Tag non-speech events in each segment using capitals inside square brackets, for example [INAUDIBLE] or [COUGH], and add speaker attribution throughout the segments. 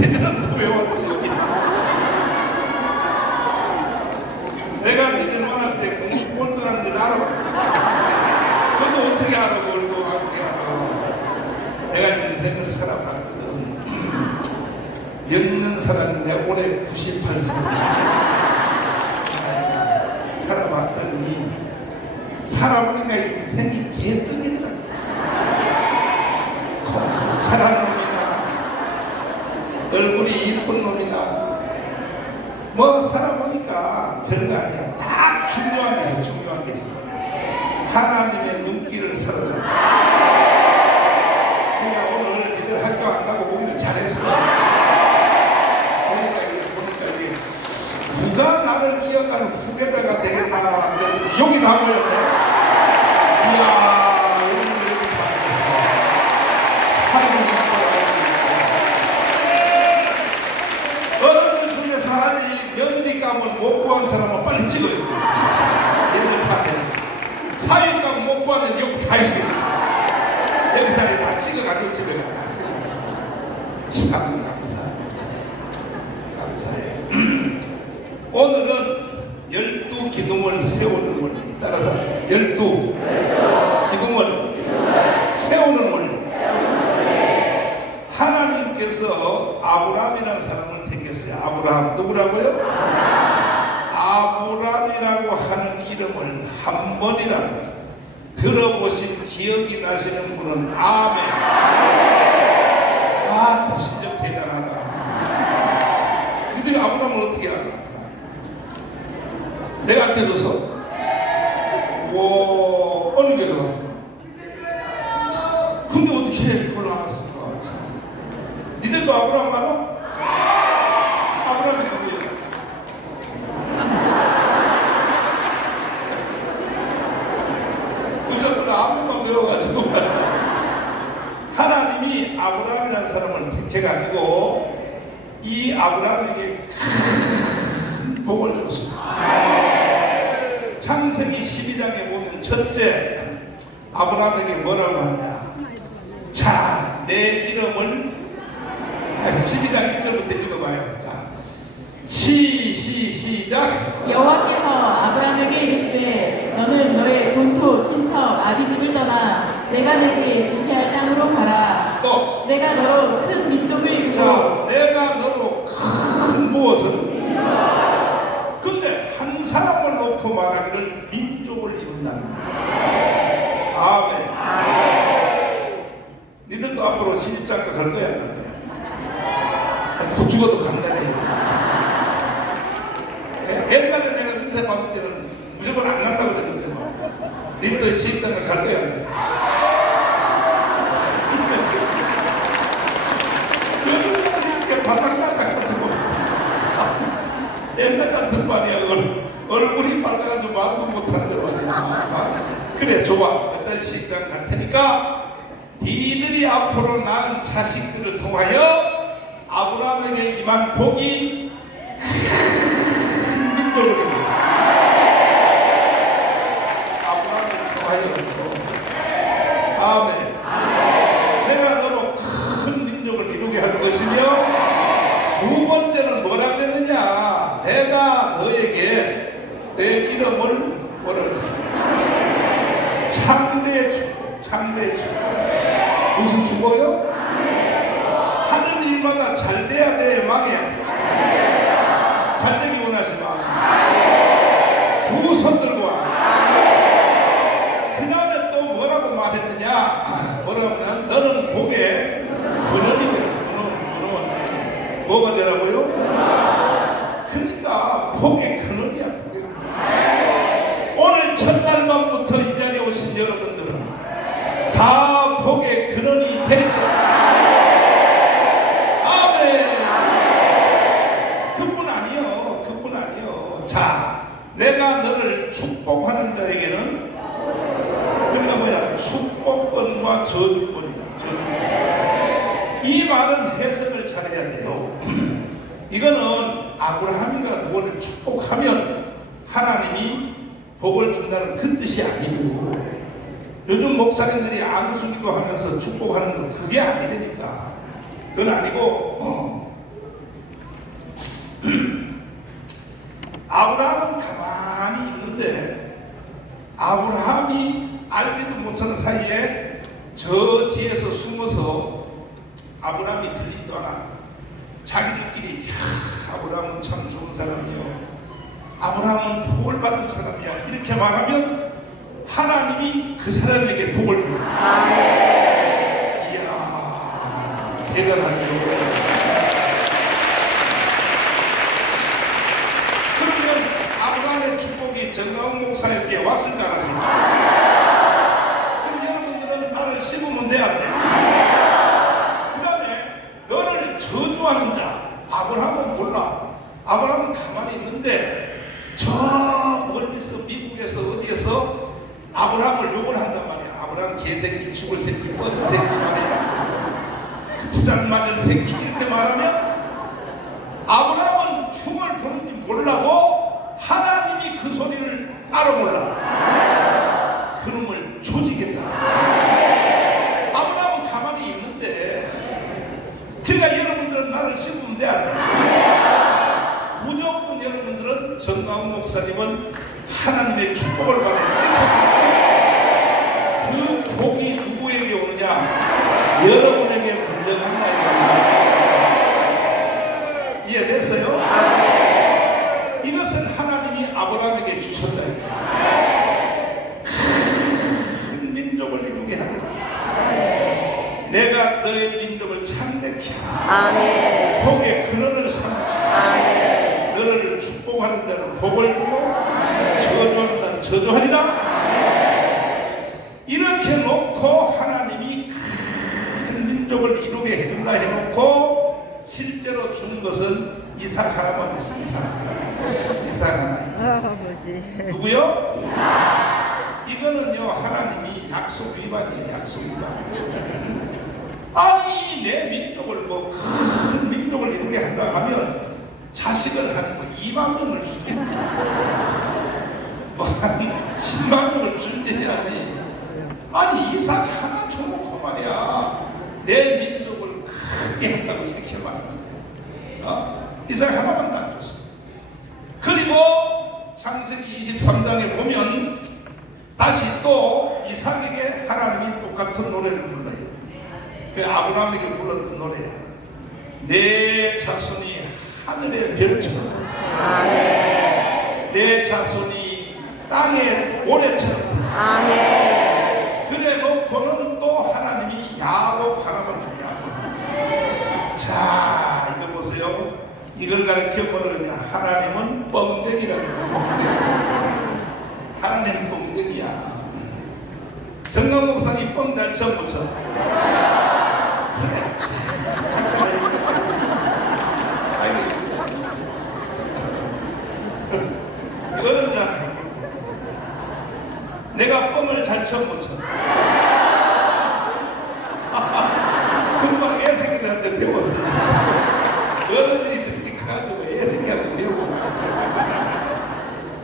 Speaker 1: [LAUGHS] yeah 사람을 택했어요. 아브라함 누구라고요? 아브라함이라고 하는 이름을 한 번이라도 들어보신 기억이 나시는 분은 아멘. 아, 신적 대단하다. 그들이 아브라함을 어떻게 알아? 내가 깨줘서 아브라함만 들어가지고. [LAUGHS] 하나님이 아브라함이라는 사람을 택해가지고 이 아브라함에게 큰 복을 줬습니다. 창세기 12장에 보면 첫째 아브라함에게 뭐라고 하냐? 자 내 이름을 12장 1절부터 읽어봐요. 자 시시시작.
Speaker 2: 여호와께서 아브라함에게 이르시되 너는 너의 본 아비 집을 떠나 내가 내게 지시할 땅으로 가라.
Speaker 1: 또
Speaker 2: 내가 너로 큰 민족을 이루고
Speaker 1: 자, 내가 너로 큰 무엇을? 근데 한 사람을 놓고 말하기를 민족을 이룬다는 거야. 하여 아멘. 아멘. 내가 너로 큰 능력을 이루게 할 것이며 두 번째는 뭐라 그랬느냐? 내가 너에게 내 이름을 뭐라 창대의 축복, 창대의 축복. 무슨 축복요? 하는 일마다 잘 목사님들이 안수기도 하면서 축복하는 거 그게 아니니까. 그건 아니고 어. [CLEARS THROAT] 아브라함은 가만히 있는데 아브라함이 알지도 못하는 사이에 저 뒤에서 숨어서 아브라함이 들리도 않아. 자기들끼리 아브라함은 참 좋은 사람이요. 아브라함은 복을 받은 사람이야. 이렇게 말하면 하나님이 그 사람에게 복을 줍니다 이야 대단하죠 그러면 아브라함의 축복이 정가운 목사에게 왔을까 안 왔을까? 그럼 여러분들은 나를 씹으면 돼, 안 돼? 그 다음에 너를 저주하는 자, 아브라함은 몰라. 아브라함은 가만히 있는데 저 멀리서 미국에서 어디에서 아브라함을 욕을 한단 말이야. 아브라함 개새끼, 죽을 새끼, 뻗은 새끼 말이야. 급상 맞을 새끼 이렇게 말하면 아브라함은 흉을 보는지 몰라도 하나님이 그 소리를 알아 몰라. 그놈을 조지겠다. 아브라함은 가만히 있는데 그러니까 여러분들은 나를 씹으면 돼, 안 돼? 무조건 여러분들은 정가훈 목사님은 하나님의 축복을 받아야 돼. 이렇게 그 복이 누구에게 오느냐? 여러분에게 분명한 말입니다. 이해됐어요? 이것은 하나님이 아브라함에게 주셨다. 큰 민족을 이루게 하리라. 내가 너의 민족을 창대케 하라.
Speaker 3: 아멘.
Speaker 1: 복의 근원을 삼아
Speaker 3: 아멘.
Speaker 1: 너를 축복하는 자는 복을 주고 저주하는 자는 저주하리라. 이렇게 놓고 하나님이 큰 민족을 이루게 해준다 해놓고 실제로 준 것은 이삭 하나만 있어 이삭 하나 이삭 하나 이삭
Speaker 3: 아버지.
Speaker 1: 누구요? 이거는요 하나님이 약속 위반이에요 약속 위반 아니 내 민족을 뭐 큰 민족을 이루게 한다 하면 자식을 한 뭐 2만 명을 주든지 뭐한 10만 명을 주든지 해야지 아니 이삭 하나 줘놓고 말이야 내 민족을 크게 한다고 이렇게 말하는데 어? 이삭 하나만 딱 줬어 그리고 창세기 23장에 보면 다시 또 이삭에게 하나님이 똑같은 노래를 불러요. 그 아브라함에게 불렀던 노래야. 내 자손이 하늘의 별처럼. 내 자손이 땅의 모래처럼
Speaker 3: 아멘.
Speaker 1: 그래 놓고는 또 하나님이 야곱 하나만 줘야 자 이거 보세요. 이걸 가르쳐 버리냐? 하나님은 뻥쟁이라고 뻥쟁이. 하나님은 뻥쟁이야. 정강 목사님 뻥잘 쳐못 쳐? 그래 참, 잠깐 아이고 이거는 자 내가 못 쳐? [LAUGHS] 금방 애새끼들한테 배웠어. 어른들이 듬직해가지고 애새끼한테 배우고.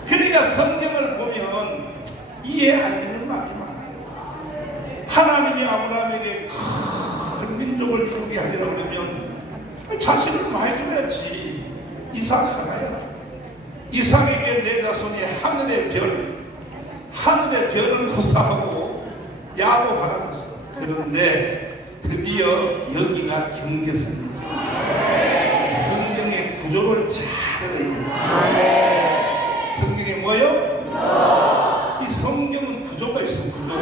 Speaker 1: 그러니까 성경을 보면 이해 안 되는 말이 많아요. 하나님이 아브라함에게 큰 민족을 이루게 하려고 그러면 자식을 많이 줘야지. 이삭 하나야. 이삭에게 내 자손이 하늘의 별, 하늘의 별을 호사하고 하나 줬어. 그런데 드디어 여기가 경계선이죠. 성경의 구조를 잘
Speaker 3: 아멘.
Speaker 1: 성경에 뭐요? 이 성경은 구조가 있어, 구조.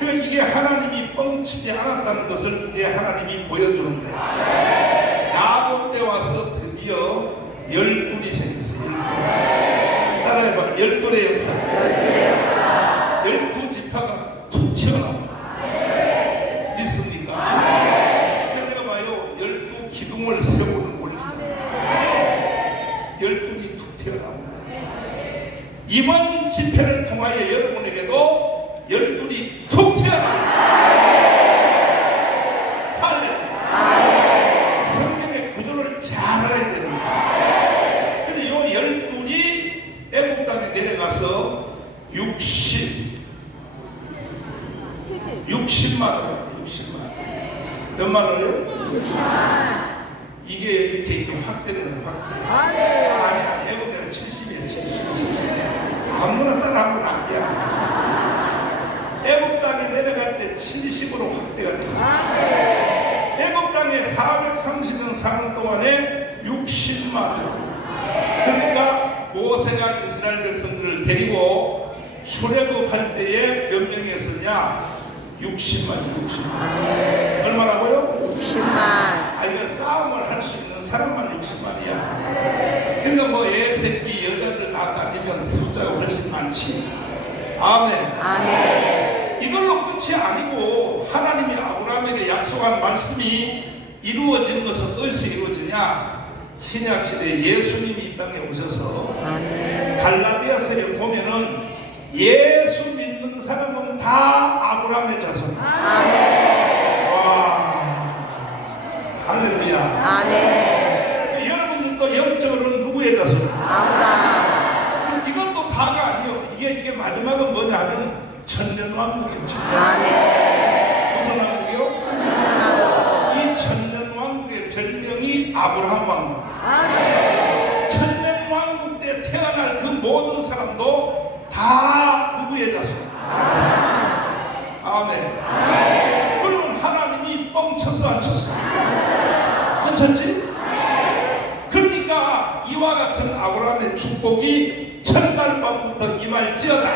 Speaker 1: 그 이게 하나님이 뻥치지 않았다는 것을 이제 하나님이 보여주는 거야. 야곱 때 와서 드디어 생겼어, 열둘의 역사. 열두 지파가 툭 튀어나와. 믿습니까? 내가 봐요, 열두 기둥을 세우는 원리잖아. 열둘이 툭 튀어나옵니다. 이번 집회를 통하여 여러분에게도 열둘이 툭 튀어나옵니다. 할렐루야. 성경의 구조를 잘 알아야 되는 거야. 근데 요 열둘이 애국 땅에 내려가서 60 60만 원, 60만 원. 몇만 원이요? 이게 이렇게 이렇게 확대되는 확대. 아니야, 애국대는 70이야, 70, 70. 아무나 따라하면 안 돼. 애국 땅에 내려갈 때 70으로 확대가 됐어. 애국 땅에 430년 사는 동안에 60만. 그러니까 모세가 이스라엘 백성들을 데리고 출애굽할 때에 몇 명이 있었냐? 60만, 60만. 얼마라고요?
Speaker 3: 10만.
Speaker 1: 아, 이거 싸움을 할 수 있는 사람만 60만이야. 그러니까 뭐 애 새끼 여자들 다 따지면 숫자가 훨씬 많지. 아멘.
Speaker 3: 아멘.
Speaker 1: 이걸로 끝이 아니고 하나님이 아브라함에게 약속한 말씀이 이루어지는 것은 어디서 이루어지냐? 신약 시대에 예수님이 이 땅에 오셔서
Speaker 3: 아멘.
Speaker 1: 갈라디아서에 보면은 예수 믿는 사람은 다 아브라함의 자손이야.
Speaker 3: 아멘.
Speaker 1: 와, 할렐루야.
Speaker 3: 아멘.
Speaker 1: 누구의?
Speaker 3: 아브라함.
Speaker 1: 그럼 이것도 다가 아니요. 이게 이게 마지막은 뭐냐면 천년왕국이죠.
Speaker 3: 아멘.
Speaker 1: 무슨 왕국이요? 이 천년왕국의 별명이 아브라함 왕국.
Speaker 3: 아멘.
Speaker 1: 천년왕국 때 태어날 그 모든 사람도 다 누구의 자손? 아멘. 그러면 하나님이 뻥쳐서 안 쳤어? 안 쳤지? 같은 아브라함의 축복이 첫날 밤부터 임할지어다.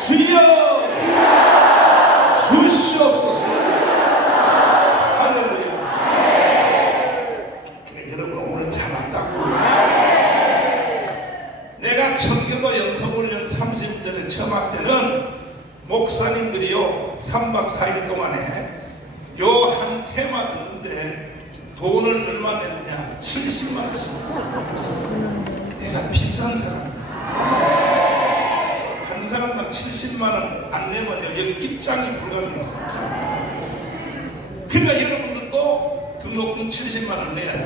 Speaker 1: 주여 주시옵소서. 할렐루야. 그래, 여러분 오늘 잘 왔다고. 내가 청교도 연속훈련 30일 전에 처음 할 때는 목사님들이요 3박 4일 동안에 요 한 테마 듣는데 돈을 얼마 냈느냐. 70만 원씩. 냈어. 내가 비싼 사람. 한 사람당 70만 원 안 내면 여기 입장이 불가능해서. 그러니까 여러분들도 등록금 70만 원 내야 돼.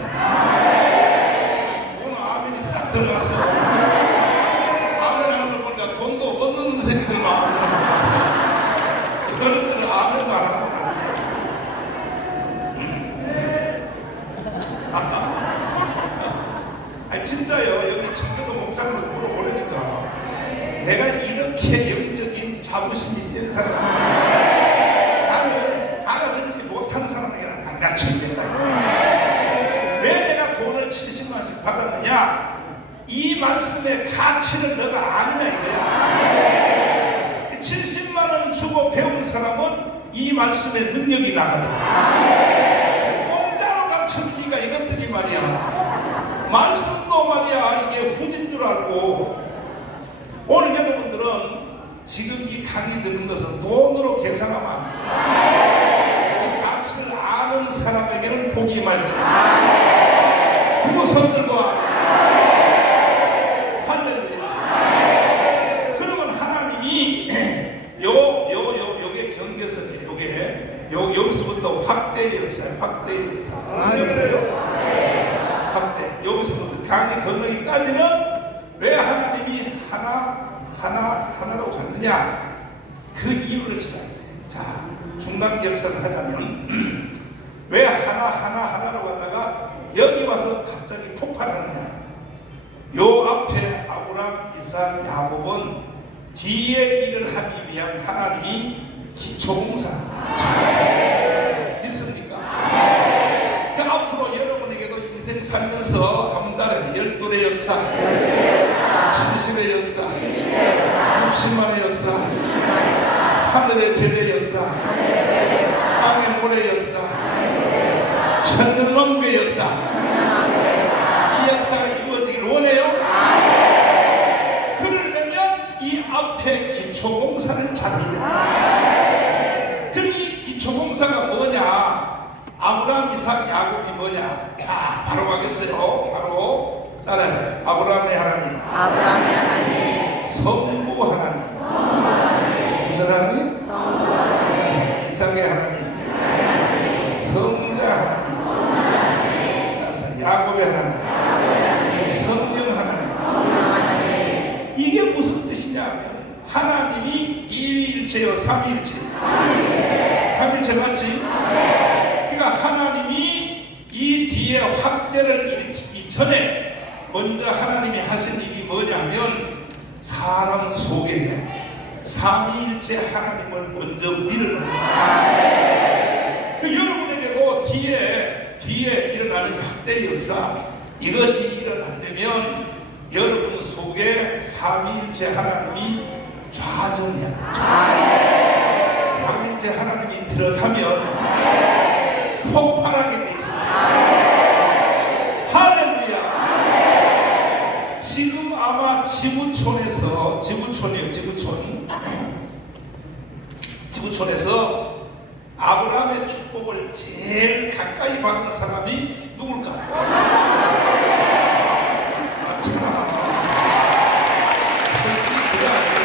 Speaker 1: 오늘 아멘이 싹 들어갔어 아멘하는 걸 보니까 돈도 없는 새끼들만 아멘 어른들은 아멘도 안 하고 [LAUGHS] 아니 진짜요. 여기 청교도 목사님들 물어보려니까. 내가 이렇게 영적인 자부심이 센 사람 나는 알아듣지 못하는 사람에게는 안 가르쳐야 된다. 왜 내가 돈을 70만씩 받았느냐? 이 말씀의 가치를 너가 아느냐 이거야. 70만 원 주고 배운 사람은 이 말씀의 능력이 나가더라 공짜로 가르쳐주니까 이것들이 말씀도 말이야 이게 후진 줄 알고 오늘 여러분들은 지금 이 강의 듣는 것은 돈으로 계산하면 안 돼. 그 가치를 아는 사람에게는 복이 말지. 두 손 들고 아멘. 할렐루야. 그러면 하나님이 요, 요, 요, 요게 경계선이에요. 요게. 요, 여기서부터 확대의 역사, 확대의 역사. 무슨 역사요? 확대. 여기서부터 강의 건너기까지는 왜 하나님이 하나, 하나, 하나로 갔느냐? 그 이유를 찾아야 돼. 자, 중간 결선을 하자면, 왜 하나, 하나, 하나로 가다가 여기 와서 갑자기 폭발하느냐? 요 앞에 아브람, 이삭, 야곱은 뒤에 일을 하기 위한 하나님이 기초공사. 믿습니까? 그 앞으로 여러분에게도 인생 살면서 한번 따라해. 열둘의 역사, 70의 역사, 60만의 역사, 하늘의 별의 역사, 땅의 모래의 역사, 천년왕국의 역사, 이 역사가 이루어지길 원해요? 그러려면 이 앞에 기초공사를 잘해야 된다. 그럼 이 기초공사가 뭐냐? 아브라함, 이삭, 야곱이 뭐냐? 자, 바로 가겠어요. 바로 따라해요. 아브라함의 하나님,
Speaker 3: 아브라함의 하나님.
Speaker 1: 성부 하나님, 무슨 하나님? 이삭의 하나님, 성자 하나님, 따라서 야곱의 하나님, 성령 하나님.
Speaker 3: 성령 하나님.
Speaker 1: 이게 무슨 뜻이냐면 하나님이 이일체요 삼일체 삼일체 맞지? 그러니까 하나님이 뒤에 확대를 일으키기 전에 먼저 하나님이 하신 일이 뭐냐면 사람 속에 삼위일체 하나님을 먼저 밀어넣는 거예요. 그 여러분에게도 뒤에 뒤에 일어나는 확대 역사 이것이 일어나려면 여러분 속에 삼위일체 하나님이 좌정해야. 삼위일체 들어가면 폭발하게 돼 있습니다. 할렐루야. 지금 아마 지구촌에서 지구촌이에요. 지구촌. 지구촌에서 아브라함의 축복을 제일 가까이 받은 사람이 누굴까? 아, 참. 솔직히 그거 아니에요.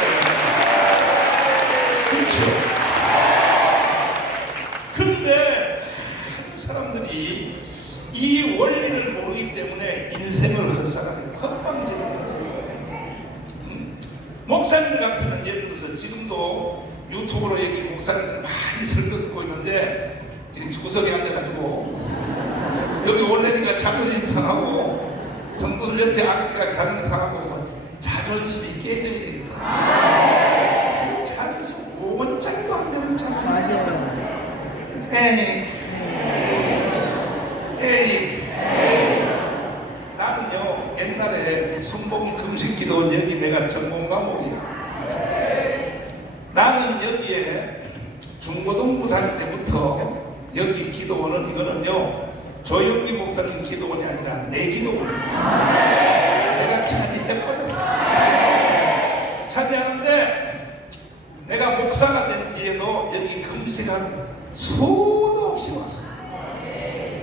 Speaker 1: 그렇죠. 근데 많은 사람들이 이 원리를 모르기 때문에 인생을 헛살아요. 헛방지를 음. 목사님들 같으면 예를 들어서 지금도 유튜브로 여기 목사님들 많이 설교 듣고 있는데 지금 구석에 앉아가지고 여기 올래니까 자존심 상하고 성도들 옆에 앉기가 가능 상하고 자존심이 깨져야 되거든. 자존심 5원짜리도 안 되는 자존심. 에이, 에이. 나는요 옛날에 이 순복음 금식기도 여기 내가 전공 과목이야. 나는 여기에 중고등부 다닐 때부터 여기 기도원은 이 거는요 조영기 목사님 기도원이 아니라 내 기도원이야. 내가 차지했거든. 차지하는데 내가 목사가 된 뒤에도 여기 금식한 수도 없이 왔어.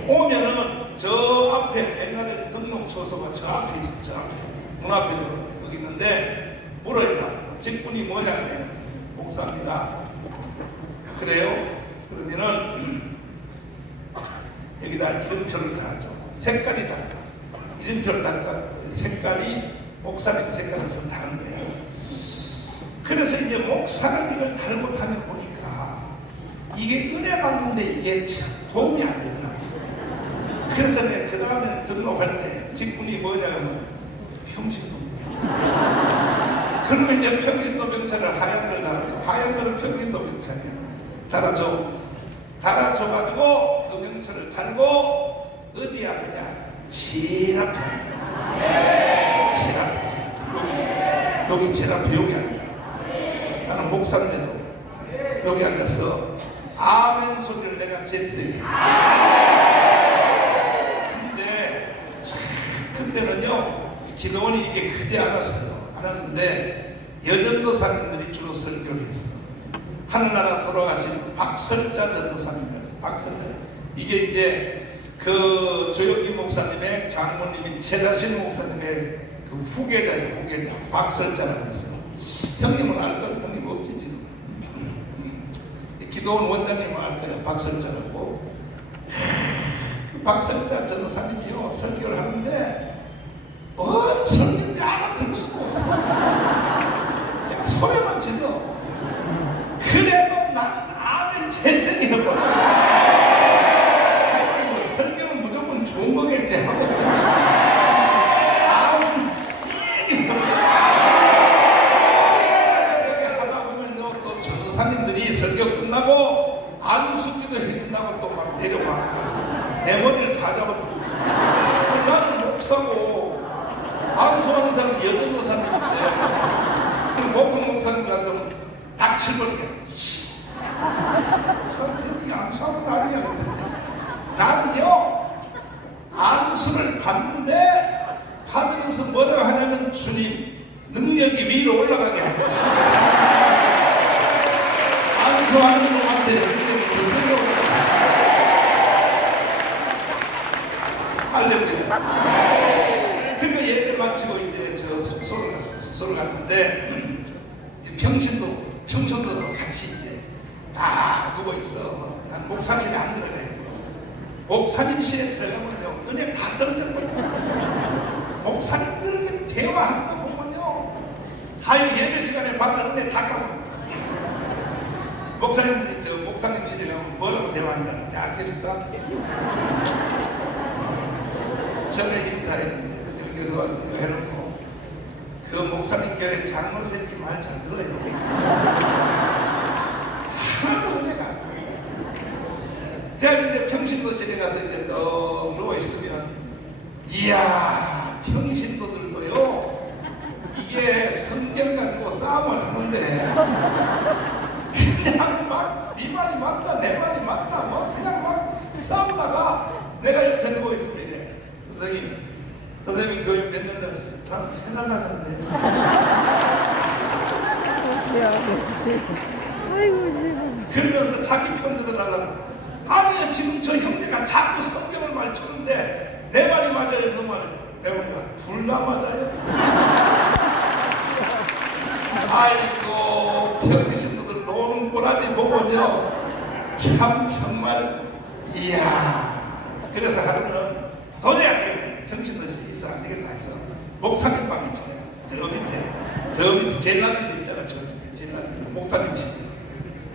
Speaker 1: 오면은 저 앞에 옛날에 등록 초소가 저 앞에 있어, 저 앞에 문 앞에 들어오는데 거기 있는데 물어요. 직분이 뭐냐면 목사입니다. 그래요? 그러면은 여기다 이름표를 달아줘. 색깔이 달라. 이름표를 달까 색깔이 목사님 색깔이 좀 다른 거예요. 그래서 이제 달고 다녀 보니까 이게 은혜 받는데 이게 참 도움이 안 되더라고요. 그래서 내가 그 다음에 등록할 때 직분이 뭐냐면 평신도입니다. 그러면 이제 평신도 명찰을 하얀 걸 달아줘. 하얀 거는 평신도 명찰이야. 달아줘. 달아줘가지고 그 명찰을 달고 어디야 그냥 제일 앞에 앉아. 제일 앞에, 제일 앞에. 여기, 제일 앞에 여기 앉아. 나는 목사인데도 여기 앉아서 아멘 소리를 내가 제일 세게 해. 근데 참 그때는요 기도원이 이렇게 크지 않았어요 않았는데 여전도 사님들이 주로 설교를 했어 하늘나라 돌아가신 박설자 전도사님이었어 박설자. 이게 이제 그 조영기 목사님의 장모님인 최다신 목사님의 그 후계자예요 후계자. 박설자라고 있어요. 형님은 알 거예요? 형님 없지 지금. 음. 기도원 원장님은 알 거예요 박설자라고. 그 박설자 전도사님이요 설교를 하는데 뭔 설교인지 알아들을 수가 없어 야 소리만 질러 그래도 난 아멘 재생이 해버려 설교는 무조건 좋은 거겠지 하고 아멘 세게 해버려 세게 하다 보면요 또 전도사님들이 설교 끝나고 안수기도 해준다고 또 막 내려와 내 머리를 다 잡아주고 나는 목사고 안수하는 사람은 여전도사님인데 그럼 보통 목사님 같으면 딱 칠거리야 목사님 안수하는 거 아니야 그랬더니 나는요 받는데 받으면서 뭐라고 하냐면 주님 능력이 위로 올라가게 하고 안수하는 놈한테 능력이 더 세게 할렐루야. 그리고 예배 마치고 이제 저 숙소를 갔어. 숙소를 갔는데 평신도 평신도도 같이 이제 다 누워 있어. 난 목사실에 안 들어가요. 목사님실에 들어가면요 은혜 다 떨어져 버려. 목사님들 대화하는 거 보면요. 아유 예배 시간에 받는 은혜 다 까먹어. 목사님 저 목사님실에 가면 뭐라고 대화하는지 알게 해줄까? 전에 인사했는데 여기서 왔으니까 해놓고 그 목사님 교회 장로 새끼 말 잘 들어요. 하나도 보여요. 제가 이제 평신도실에 가서 이제 너 누워 있으면 이야 평신도들도요 이게 성경 가지고 싸움을 하는데 그냥 막네 말이 맞다 내 말이 맞다 뭐 그냥 막 싸우다가 내가 옆에 누워 있으면 이래 선생님 선생님 교육 몇년 다녔어요? 나는 세살 나갔는데.
Speaker 4: 아이고.
Speaker 1: 그러면서 자기 편 들어달라고. 아니요 지금 저 형제가 자꾸 성경을 말 쳤는데 내 말이 맞아요 너 말이요 배우니까 둘다 맞아요? 아이고 평신도들 노는 꼬라지 보면요. 참 정말 이야. 그래서 하루는 도저히 안 되겠다. 평신도시 있어 안 되겠다 목사님 방을 찾아갔어 저 밑에. 저 밑에 제일남인데 있잖아. 저 밑에 제일남인 목사님 집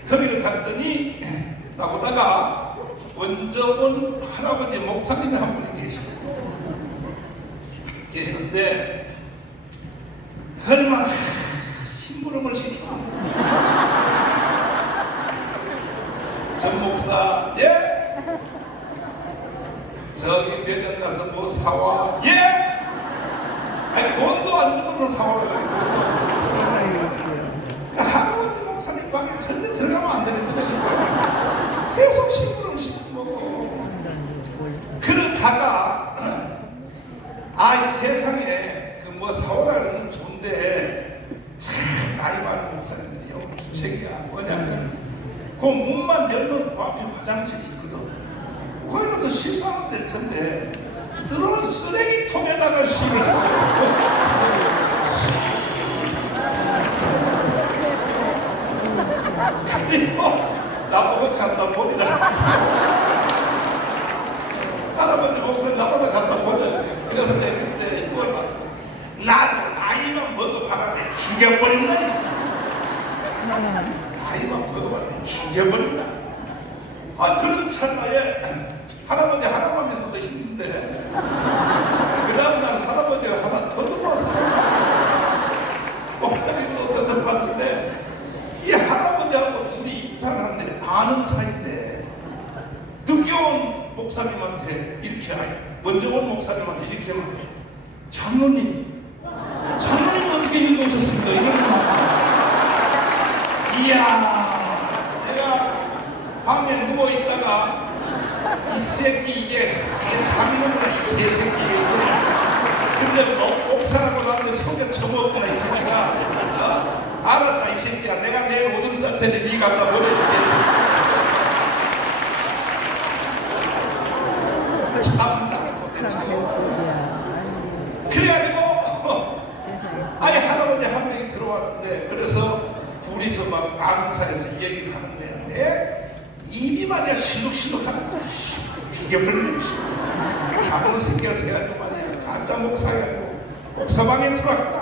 Speaker 1: 거기를 갔더니 [CLEARS THROAT] 나보다가 원저원 할아버지 목사님이 한 분이 계시고 계시는데 얼마나 심부름을 시켜. [LAUGHS] 전 목사 예? 저기 매장 가서 뭐 사와 예 아니 돈도 안 주고서 사오라 그래 돈도 안 주고서 그러니까 할아버지 목사님 방에 절대 들어가면 안 되겠더라고요. 계속 심부름 시키고 그러다가 아 세상에 그 뭐 사오라 그러면 좋은데 참 나이 많은 목사님들이 요 주책이야 뭐냐면 그 문만 열면 그 앞에 화장실이 있거든 거기 가서 씻으면 될 텐데 쓰러 쓰레기통에다가 심을 써요 그리고 나보고 갖다 버리라. 할아버지 목소리 나보다 갖다 버려. 그래서 내가 그때 이걸 봤어. 나도 나이만 먹어봐라. 내 죽여버린다. 나이만 먹어봐라. 내 죽여버린다. 아, 그런 찰나에 할아버지 하나만 있어도 힘든데. 그 다음 날 할아버지가 하나 더 들어왔어. 목사님도 더 들어왔는데, 이 할아버지하고 둘이 인사를 하는데 아는 사이인데 늦게 온 목사님한테 이렇게 아이 먼저 온 목사님한테 이렇게 말해 장로님 장로님 어떻게 여기 오셨습니까? 이러는 거야 이야. 내가 방에 누워 있다가 이 새끼 이게 이게 장로구나 이 개새끼 이게. 근데 목- 목사라고 나한테 속에 쳐먹구나 이 새끼가. 어? 알았다 이 새끼야. 내가 내일 오줌 쌀 테니 네 갖다 보내줄게. 참나 도대체 그래가지고 아니 할아버지 한 명이 들어왔는데 그래서 사이에서 얘기를 하는 거야 내 입이 말이야 실룩실룩 하면서 죽여버리네 작은 새끼가 돼가지고 말이야 가짜 목사가지고 목사방에 들어왔구나